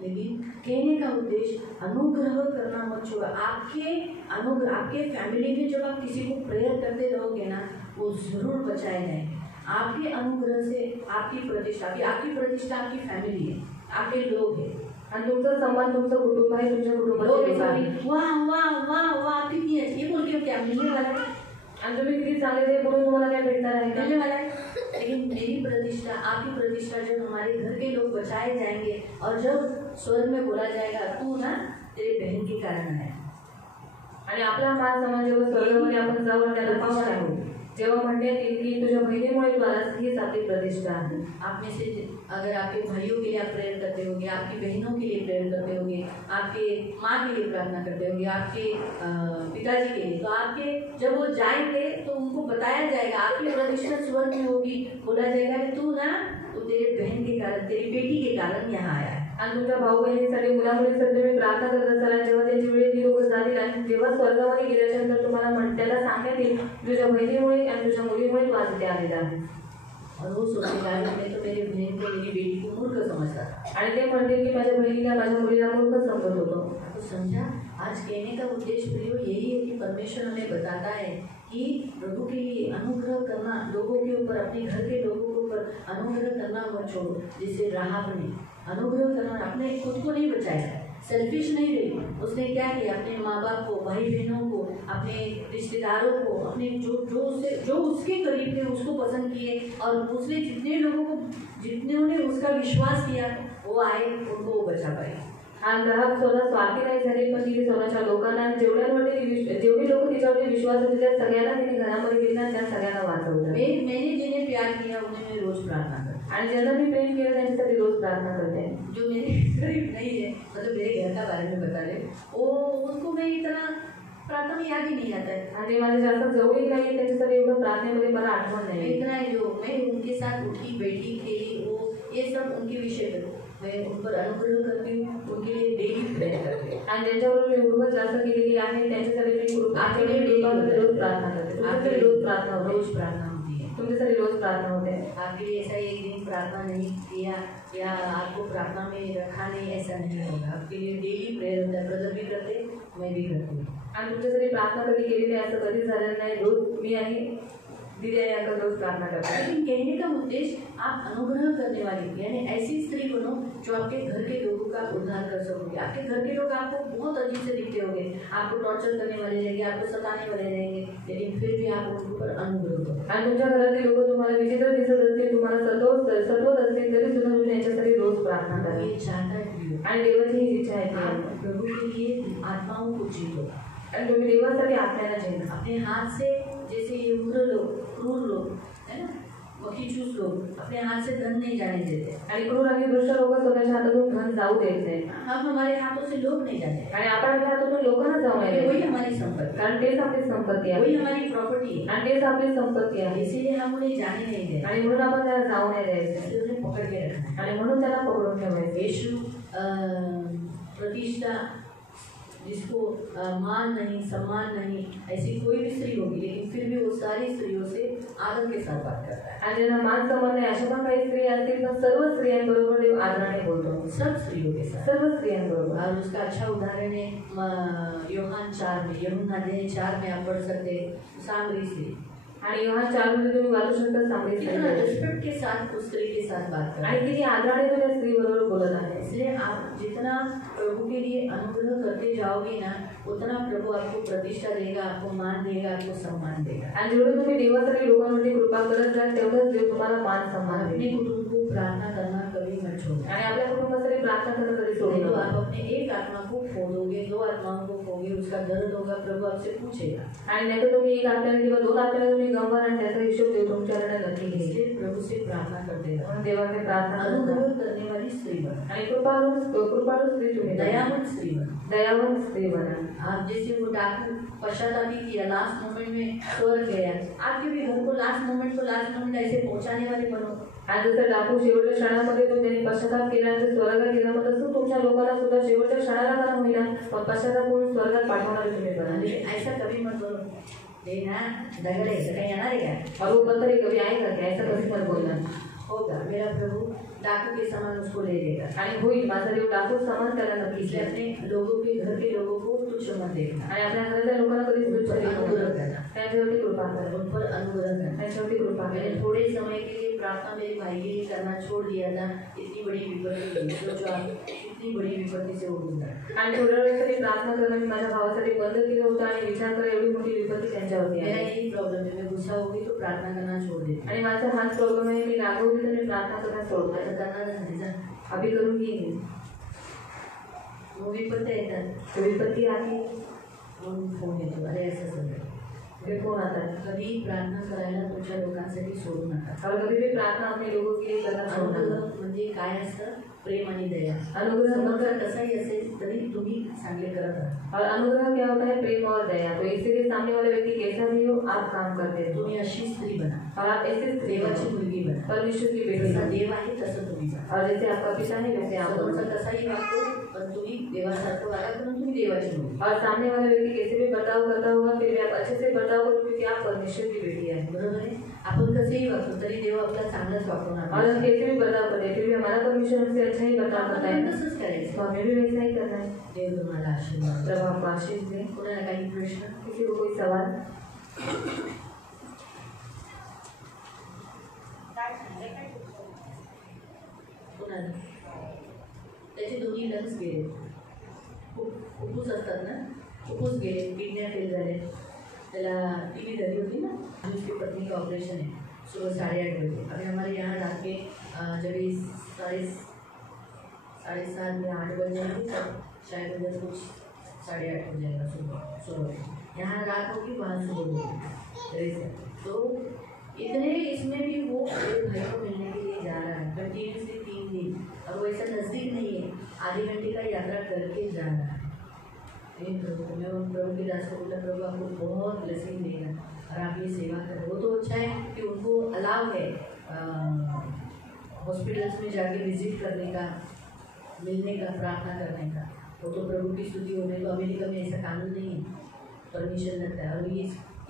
लेकिन कहने का उद्देश्य अनुग्रह करना मत छोड़ो। आपके अनुग्रह, आपके फैमिली में जब आप किसी को प्रेयर करते रहोगे ना, वो जरूर बचाए जाएंगे। आपके अनुग्रह से आपकी प्रतिष्ठा आपकी फैमिली है, आपके लोग हैं, आणि तुमचा सन्मान तुमचं कुटुंब आहे, तुमच्या लोग कुटुंबाचे लोक ऐसा आहेत. बोलेंगे, वाह वाह वाह वाह कितनी अच्छी, ये बोल के क्या मिलने वाला है, आणि तुम्ही किती चांगले ते बोलून तुम्हाला काय भेटणार आहे का? मिलने वाला है। लेकिन मेरी प्रतिष्ठा, आपकी प्रतिष्ठा जब हमारे घर के लोग बचाए जाएंगे और जब स्वर्ग में बोला जाएगा तू ना तेरे बहन के कारण है, आणि आपला मान सन्मान जेव्हा स्वर्गामध्ये आपण जाऊ त्याला पाहणार आहोत, जेव्हा म्हणण्यात येईल की तुझ्या बहिणीमुळे तू आलास, हीच आपली प्रतिष्ठा आहे. आप में से अगर आपके भाइयों के लिए आप प्रेयर करते होंगे, आपकी बहनों के लिए प्रेयर करते होंगे, आपके माँ के लिए प्रार्थना करते होंगे, आपके पिताजी के लिए, तो आपके जब वो जाएंगे तो उनको बताया जाएगा, आपकी प्रतिष्ठा स्वर्ग में होगी, बोला जाएगा कि तू ना, तू तेरे बहन के कारण, तेरी बेटी के कारण यहाँ आया है। आणि तुमच्या भाऊ बहिणीसाठी, मुलामुलीसाठी तुम्ही प्रार्थना करत असाल, आणि जेव्हा त्यांची वेळ ती लोक झाली आणि जेव्हा स्वर्गामध्ये गेल्याच्यानंतर तुम्हाला त्याला सांगण्यात येईल तुझ्या बहिणीमुळे आणि तुझ्या मुलीमुळे तू आज इथे आलेला आहे. और वो सोचेगा मैं तो मेरी बहन को, मेरी बेटी को मूर्ख समझता था। आणि ते म्हणतील की माझ्या बहिणीला, माझ्या मुलीला मूर्ख समजत होतो. तो समझा, आज कहने का उद्देश्य प्रियो यही है कि परमेश्वर हमें बताता है कि प्रभु के लिए अनुग्रह करना, लोगों के ऊपर, अपने घर के लोगों के ऊपर अनुग्रह करना मत छोड़ो। जिससे राहाब ने अनुग्रह करना, अपने खुद को नहीं बचाया, सेल्फिश नहीं रही, उसने क्या किया, अपने माँ बाप को, भाई बहनों को, अपने रिश्तेदारों को, अपने जो उसके करीब थे उसको पसंद किए, और उसने जितने ने उसका विश्वास किया वो आए, उनको वो बचा पाए। आणि राहाब स्वतः स्वार्थी नाही झाली, पण तिने स्वतःच्या लोकांना आणि जेवढी लोक तिच्यावरती विश्वास होते त्या सगळ्यांना तिने घरामध्ये घेतला आणि त्या सगळ्यांना वाचवलं. मैंने जिन्हें प्यार किया उन्हें मैं रोज प्रार्थना करती, आणि ज्यांना मी प्रेम केलं त्यांच्यासाठी रोज प्रार्थना करते. जो मेरे करीब नहीं है, मतलब मेरे घर का बारे में बता रहे, वो उनको मैं इतना प्रार्थना में याद ही नहीं आता है। आणि माझ्या जास्त जवळीक नाही आहे, त्यांच्यासाठी एवढं प्रार्थनेमध्ये मला आठवण नाही. इतना ही जो मैं उनके साथ उठी बैठी खेली, वो ये सब उनके विषय पर मैं उन पर अनुग्रह करती हूँ, उनके लिए डेली प्रेयर करती हूँ। आणि ज्यांच्याबरोबर मी उडवत जास्त केलेली आहे त्यांच्यासाठी मी आपल्याकडे रोज प्रार्थना करते. तुमच्यासाठी रोज प्रार्थना होते. रोज प्रार्थना होती है, तुमच्यासाठी रोज प्रार्थना होते. आपके लिए ऐसा एक दिन प्रार्थना नहीं किया या आपको प्रार्थना में रखा नहीं, ऐसा नहीं होगा. आपके लिए डेली प्रेयर होता है. ब्रदर भी करते, मैं भी करती हूँ. आणि तुमच्यासाठी प्रार्थना कधी केलेली आहे असं कधीच झालेलं नाही. रोज मी आणि दीदी आणि अंकल रोज प्रार्थना करते. लेकिन कहने का उद्देश्य आप अनुग्रह करने वाली यानी ऐसी स्त्री बनो जो आपके घर के लोगों का उद्धार कर सकोगे. आपके घर के लोग आपको बहुत अजीब से दिखते होंगे, आपको टॉर्चर करने वाले रहेंगे, आपको सताने वाले रहेंगे, लेकिन फिर भी आप उनके ऊपर अनुग्रह करो. आणि तुमच्या घरातले लोक तुम्हाला विचित्र दिसत असतील, तुम्हाला सतवत असतील तरी सुद्धा तुम्ही त्यांच्यासाठी रोज प्रार्थना करा. ये चाहता है प्रिय. आणि देवाची ही इच्छा आहे आप प्रभु के लिए आत्माओं को जीतो. आणि तुम्ही देवासाठी आपल्याला झेला. अपने हाथ से जैसे ये उग्र लोग, क्रूर लोग है ना, वकीचूस लोग अपने हाथ से धन नहीं जाने देते. आणि क्रूर आणि दुष्ट लोक स्वतःच्या हातातून धन जाऊ देत नाही. हम हमारे हाथों से लोग नहीं जाते. आणि आपण आपल्या हातातून लोकांना जाऊ नये. वही हमारी संपत्ति, कारण तेच आपली संपत्ती आहे. वही हमारी प्रॉपर्टी है. आणि तेच आपली संपत्ती आहे. इसीलिए हम उन्हें जाने नहीं देते. आणि म्हणून आपण त्याला जाऊ नाही द्यायचं. इसलिए उन्हें पकड़ के रखना है. आणि म्हणून त्याला पकडून ठेवायचं. यीशु प्रतिष्ठा जिसको मान नहीं, सम्मान नहीं, ऐसी कोई भी स्त्री होगी, लेकिन फिर भी वो सारी स्त्रियों से आदर के साथ बात करता है. आणि ज्यांना मान सन्मान नाही अशा पण काही स्त्रिया असतील तर सर्व स्त्रियांबरोबर देव आदराने बोलतो. सब स्त्रियों के साथ. सर्व स्त्रियांबरोबर. और उसका अच्छा उदाहरण है यूहन्ना 4 में. यूहन्ना 4 में आप पढ़ सकते हैं. सामरी स्त्री. आणि योहान 4 मध्ये तुम्ही वाचू शकता सामरी स्त्री. कितना रिस्पेक्ट के साथ उस स्त्री के साथ बात कर. आणि किती आदराने तो त्या स्त्री बरोबर बोलत आहे. इसलिए आप जितना प्रभु के लिए अनुग्रह करते जाओगे ना, उतना प्रभु आपको प्रतिष्ठा देगा, आपको मान देगा, आपको सम्मान देगा. आणि जेवढं तुम्ही देवासाठी लोकांवरती कृपा करत जाल तेवढंच देव तुम्हाला मान सन्मान अपने देईल. कुटुंब को प्रार्थना करना कभी मत छोड़ो. आणि आपल्या कुटुंबासाठी प्रार्थना करणं कधी सोडू नहीं तो नका. आप अपने एक आत्मा को खो दोगे, 2 आत्माओं को खोगे, उसका दर्द होगा, प्रभु आपसे पूछेगा. आणि नाही तर तुम्ही एक आत्म्याने किंवा 2 आत्म्याने तुम्ही गमवाल आणि त्याचा हिशोब देव तुमच्याकडे नक्की घेईल. इसलिए प्रभु से प्रार्थना करते रहो. म्हणून देवाकडे प्रार्थना करा. अनुग्रह करने वाली स्त्री बनो. आणि कृपाळू स्त्री तुम्ही बना. दयावंत स्त्री बनो. दयावंत स्त्री बना. आप जैसे वो डाकू पश्चातापी किया, लास्ट मोमेंट में स्वर्ग गया, आपके भी घर को लास्ट मोमेंट ऐसे पहुंचाने वाले बनो. आणि जसं डाकू शेवटच्या क्षणामध्ये तो त्यांनी पश्चाताप केला आणि स्वर्गात गेला, मग तसं तुमच्या लोकांना सुद्धा शेवटच्या क्षणाला का होईना पण पश्चाताप करून स्वर्गात पाठवणारे तुम्ही बना. आणि ऐसा कभी मत बोलो ये ना दगड़ है, कहीं येणार आहे का. और वो पत्थर ही कभी आएगा क्या, ऐसा कभी मत बोलना. होगा मेरा प्रभु डाकू के समान उसको ले लेगा. आणि होईल माझा देव डाकू समान त्याला नक्की. इसलिए अपने लोगों के घर के लोगों को तुच्छ मत देखना. आणि आपल्या घरातल्या लोकांना कधीच तुच्छ अनुग्रह करना, त्यांच्यावरती कृपा करा. उन पर अनुग्रह करना. त्यांच्यावरती कृपा मैंने करा. थोड़े समय के लिए प्रार्थना मेरे भाई के लिए करना छोड़ दिया था. इतनी बड़ी विपत्ति हुई, सोचो आप इतनी बड़ी विपत्ति से उठूंगा. आणि थोड्या वेळासाठी प्रार्थना करणं मी माझ्या भावासाठी बंद केलं होतं आणि विचार करा एवढी मोठी विपत्ती त्यांच्यावरती मेरा आहे. यही प्रॉब्लम है, मैं गुस्सा होगी तो प्रार्थना करना छोड़ देती. आणि माझा हाच प्रॉब्लेम आहे, मी रागवली तर मी प्रार्थना करणं सोडतो. आता करणार नाही जा. अभी करून घेईन. मग विपत्ती येतात, विपत्ती आली मग फोन येतो, अरे असं सगळं. फिर फोन आता है. कधी प्रार्थना करायला तुमच्या लोकांसाठी सोडू नका. और कभी भी प्रार्थना अपने लोगों के लिए करना छोड़ना. अनुग्रह म्हणजे काय असतं, प्रेम आणि दया. अनुग्रह समोरचा कसाही असेल तरी तुम्ही चांगले करत आहात. और अनुग्रह क्या होता है, प्रेम और दया. तो इसीलिए सामने वाले व्यक्ति कैसा भी हो आप काम करते हो. तुम्ही अशी स्त्री बना और आप ऐसे देवाची मुलगी बना. परमेश्वर की बेटी जसा बना. देव आहे तसं तुम्ही बना. और जैसे आपका पिता है वैसे आप समोरचा बनो. कसाही वागतो पण तुम्ही देवासारखं वागा, पण तुम्ही देवाची मुलगी. और सामने वाला व्यक्ति कैसे भी बर्ताव करता होगा फिर भी आप अच्छे से बर्ताव करो क्योंकि आप परमेश्वर की बेटी है. बरोबर आहे. आपण कसेही वागतो तरी देव आपला चांगलाच वागवणार. और हम कैसे भी बर्ताव करते हैं फिर भी हमारा परमेश्वर हमसे अच्छा ही बर्ताव करता है. आपण तसंच करायचं. तो हमें भी वैसा ही करना है. देव तुम्हाला आशीर्वाद. प्रभु आपको आशीष दे. कोणाला काही प्रश्न, किसी को कोई सवाल. कोणाला त्याचे दोन्ही लंग्स गेले, फुफ्फुस असतात ना, फुफ्फुस गेले, किडन्या फेल झाले. त्याला टीबी झाली होती ना, आणि उसकी पत्नी का ऑपरेशन है सुबह 8:30 बजे. अभी हमारे यहाँ रात के जब 7:30 या 8 बज जाएंगे तब शायद उधर कुछ 8:30 हो जाएगा सुबह. यहाँ रात होगी, वहाँ सुबह होगी. तो इतने इसमें भी वो एक भाई को मिलने के लिए जा रहा है कंटिन्यूसली 3 दिन. और वो ऐसा नज़दीक नहीं है, आधे घंटे का यात्रा करके जा रहा है. प्रभु मैं उन प्रभु के दास को बोला, प्रभु आपको बहुत ब्लेसिंग देगा और आप ये सेवा करें. वो तो अच्छा है कि उनको अलाव है हॉस्पिटल्स में जाके विजिट करने का, मिलने का, प्रार्थना करने का, वो तो प्रभु की स्तुति होने को अमेरिका में ऐसा कानून नहीं है, परमिशन लगता है। और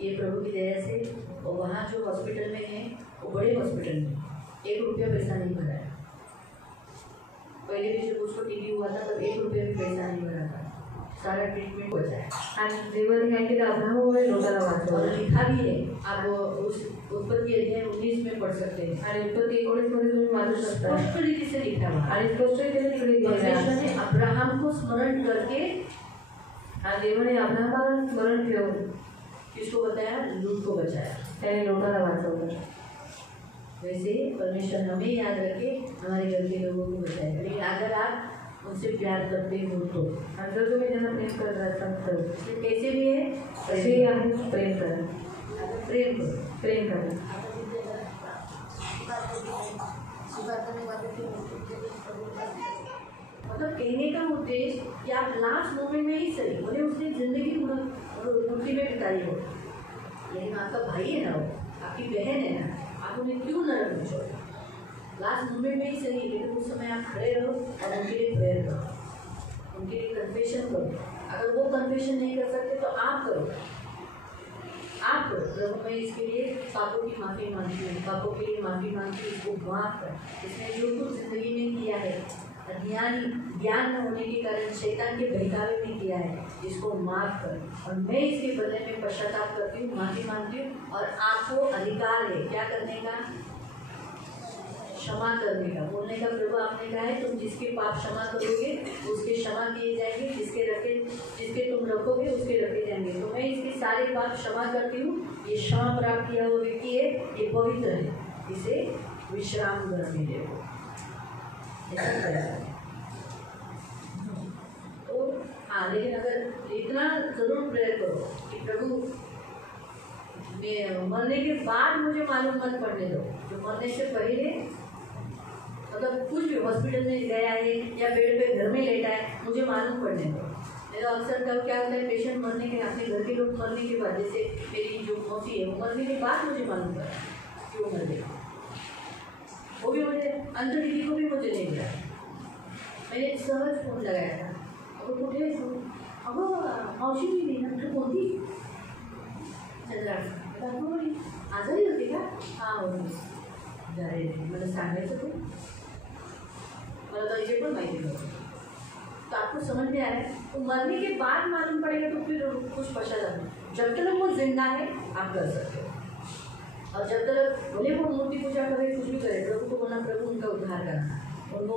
ये प्रभु की दया से और वहाँ जो हॉस्पिटल में है वो बड़े हॉस्पिटल में 1 रुपया पैसा नहीं भरा है। पहले भी जब उसको टीबी हुआ था तब 1 रुपया भी पैसा नहीं भरा था, सारा ट्रीटमेंट हो जाए। आणि देवाने काय केलं, अब्राहमामुळे लोकांना और वाचवलं. लिखा भी है, आप उस उत्पत्ति अध्याय 19 में पढ़ सकते हैं। आणि उत्पत्ती 19 मध्ये तुम्ही वाचू शकता. स्पष्ट रीति से लिखा हुआ है। आणि स्पष्टरीत्याने तिकडे लिहिलेलं परमेश्वर आहे. ने अब्राहम को स्मरण करके आणि देवाने अब्राहमाला स्मरण ठेवून किसको बताया? लूत को बचाया। त्याने लोकांना वाचवलं. वैसे परमेश्वर हमें याद रखे, हमारे घर के लोगों को बचाएगा। लेकिन अगर आप उनसे प्यार करते हो तो, आणि जर तुम्ही त्यांना प्रेम करत असाल तर इसलिए कैसे भी है असे आहे, प्रेम करा. प्रेम करो। प्रेम करा. मतलब कहने का उद्देश्य कि आप लास्ट मोमेंट में ही सही, बोले उसने जिंदगी मुक्ति में बिताई हो, लेकिन आपका भाई है ना, वो आपकी बहन है ना, आप उन्हें क्यों नरक में छोड़ो? लास्ट मोमेंट में ही सही, लेकिन उस समय आप खड़े रहो और उनके लिए प्रेयर करो, उनके लिए कन्फेशन करो। अगर वो कन्फेशन नहीं कर सकते तो आप करो, आप करो। प्रभु मैं इसके लिए पापों की माफ़ी मांगती हूँ, पापों के लिए माफ़ी मांगती हूँ, इसको माफ़ कर। इसने जो कुछ जिंदगी में किया है, ज्ञान न होने के कारण शैतान के बहकावे में किया है, इसको माफ़ कर। और मैं इसके बदले में पश्चाताप करती हूँ, माफ़ी मांगती हूँ। और आपको अधिकार है क्या करने का? क्षमा करने का, बोलने का। प्रभु आपने कहा है तुम जिसके पाप क्षमा करोगे उसके क्षमा किए जाएंगे, जिसके तुम रखोगे उसके रखे जाएंगे। तो मैं इसके सारे पाप क्षमा करती हूँ। ये क्षमा प्राप्त किया हुआ व्यक्ति है, ये पवित्र है, इसे विश्राम करने दो। तो हाँ, लेकिन अगर इतना जरूर प्रेयर करो कि प्रभु मरने के बाद मुझे मालूम मत पड़ने दो, जो मरने से पहले मतलब कुछ भी हॉस्पिटल में गया है या बेड पे घर में लेटा है, मुझे मालूम पड़ने दो। नहीं तो अक्सर कब क्या होता है, पेशेंट मरने के, अपने घर के लोग मरने के बाद, जैसे मेरी जो मौसी है वो मरने के बाद मुझे मालूम पड़ा क्यों मर गई। वो भी मुझे अंतरिधि को भी मुझे नहीं मिला। मैंने सहज फोन लगाया था, अब कुठे अगं मावशी मी ना, तू कोणती चंद्रा आजारी होती का? हाँ होती. जारे मला सांगायचं तू, मला तो ये पण माहिती नव्हतं. तो आपको समझ में आया है? तो मरने के बाद मालूम पड़ेगा तो फिर कुछ पश्चाताप नहीं। जब तक वो जिंदा है आप कर सकते हो, और जब तक भले वो मूर्ति पूजा करे, कुछ भी करे, प्रभु को बोलना प्रभु उनका उद्धार करना। और वो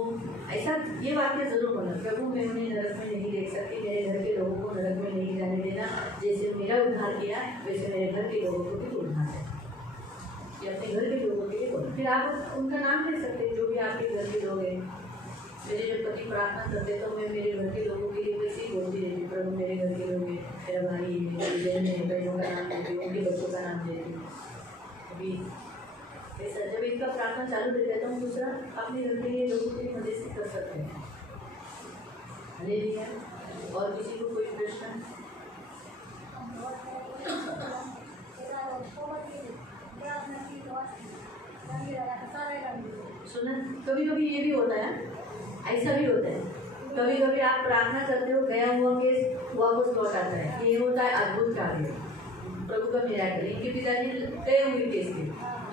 ऐसा ये वाक्य जरूर बोलना, प्रभु मैं उन्हें नरक में नहीं देख सकती, मेरे घर के लोगों को नरक में नहीं जाने देना, जैसे मेरा उद्धार किया वैसे मेरे घर के लोगों को भी उद्धार है। ये अपने घर के लोगों के लिए बोलो। फिर आप उनका नाम ले सकते हैं, जो भी आपके घर के लोग हैं। मेरे जब पति प्रार्थना करते तो मैं मेरे घर के लोगों के लिए वैसे ही बोलती रहती, प्रभु मेरे घर के लोग हैं, मेरा भाई है, मेरी बहन है, बहनों का नाम देती हूँ, उनके बच्चों का नाम देती हूँ। अभी ऐसा जब इनका प्रार्थना चालू रहता है तो हम दूसरा अपने घर के लिए लोगों के लिए मदद से कर सकते हैं। हालेलुया। और किसी को कोई प्रश्न? सुना, कभी कभी ये भी होता है, ऐसा भी होता है, कभी कभी आप प्रार्थना करते हो, गया हुआ केस वापस लौट आता है। ये होता है अद्भुत कार्य, प्रभु का मिराकल। इनके पिताजी गए हुए केस थे,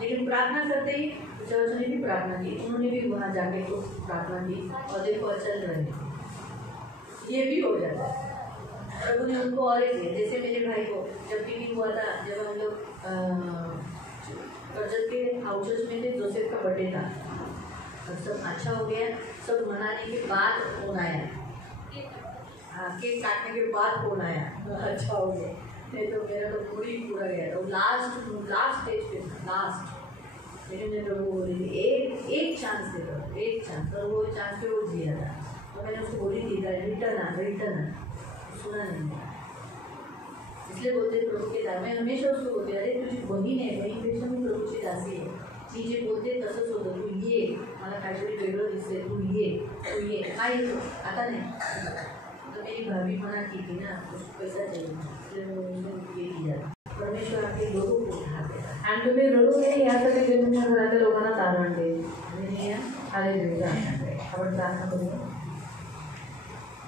लेकिन प्रार्थना करते ही चर्च ने भी प्रार्थना की, उन्होंने भी वहाँ जाके तो प्रार्थना की और देखो चल रहे। ये भी हो जाता है, प्रभु ने उनको और एक दिया। जैसे मेरे भाई को जब टीवी हुआ था, जब हम लोग कर्जत के हाउसेस में थे, जोसेफ का बर्थडे था, और सब अच्छा हो गया। सब मनाने के बाद फोन आया, केक काटने के बाद फोन आया, अच्छा हो गया। नहीं तो मेरा तो पूरा गया था। लास्ट स्टेज पे था, लास्ट। लेकिन मैं प्रभु बोल रही थी एक चांस दे दो, एक चांस, और वो चांस पे वो जिया था। तो मैंने उसको बोली थी रिटर्न सुना नहीं। इसलिए बोलते प्रभु के दास, मैं हमेशा उसको बोलते, अरे तुझी बहीण आहे, बहीणपेक्षा मी प्रभूची दासी आहे। ती जे बोलते तसंच होतं, तू ये, मला काहीतरी वेगळं दिसते, तू ये काय येतो आता नाही। तो मेरी भाभी मना की थी ना, उसको पैसा चाहिए, इसलिए ये किया। परमेश्वर आपके लोगों को उठा देगा। आणि तुम्ही रडू नये यासाठी ते तुमच्या घरातल्या लोकांना तारण देईल. हालेलुया। हालेलुया. आपण प्रार्थना करूया.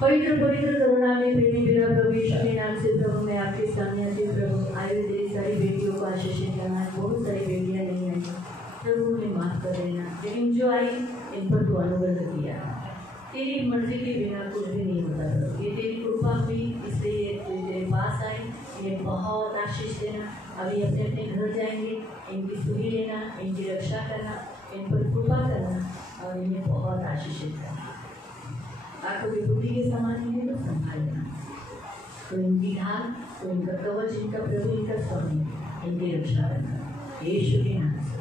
पवित्र पवित्र करुणामय प्रेमी पिता प्रभु यीशु के नाम से प्रभु मैं आपके सामने आती हूँ प्रभु। आए हुए तेरी सारी बेटियों को आशीषित करना है। बहुत सारी बेटियाँ नहीं आई प्रभु, उन्हें माफ कर देना, लेकिन जो आई इन पर तू अनुग्रह किया। तेरी मर्जी के बिना कुछ भी नहीं होता प्रभु। ये तेरी कृपा हुई, इसलिए तेरे पास आई। इन्हें बहुत आशीष देना। अभी अपने अपने घर जाएंगे, इनकी सुधी लेना, इनकी रक्षा करना, इन पर कृपा करना और इन्हें बहुत आशीषित करना। आंखों की बुद्धि के समान इन्हें तो संभालना। तो इनकी ढाल, तो इनका कवच, इनका प्रभु, इनका स्वामी, इनकी रक्षा करना। यीशु के नाम से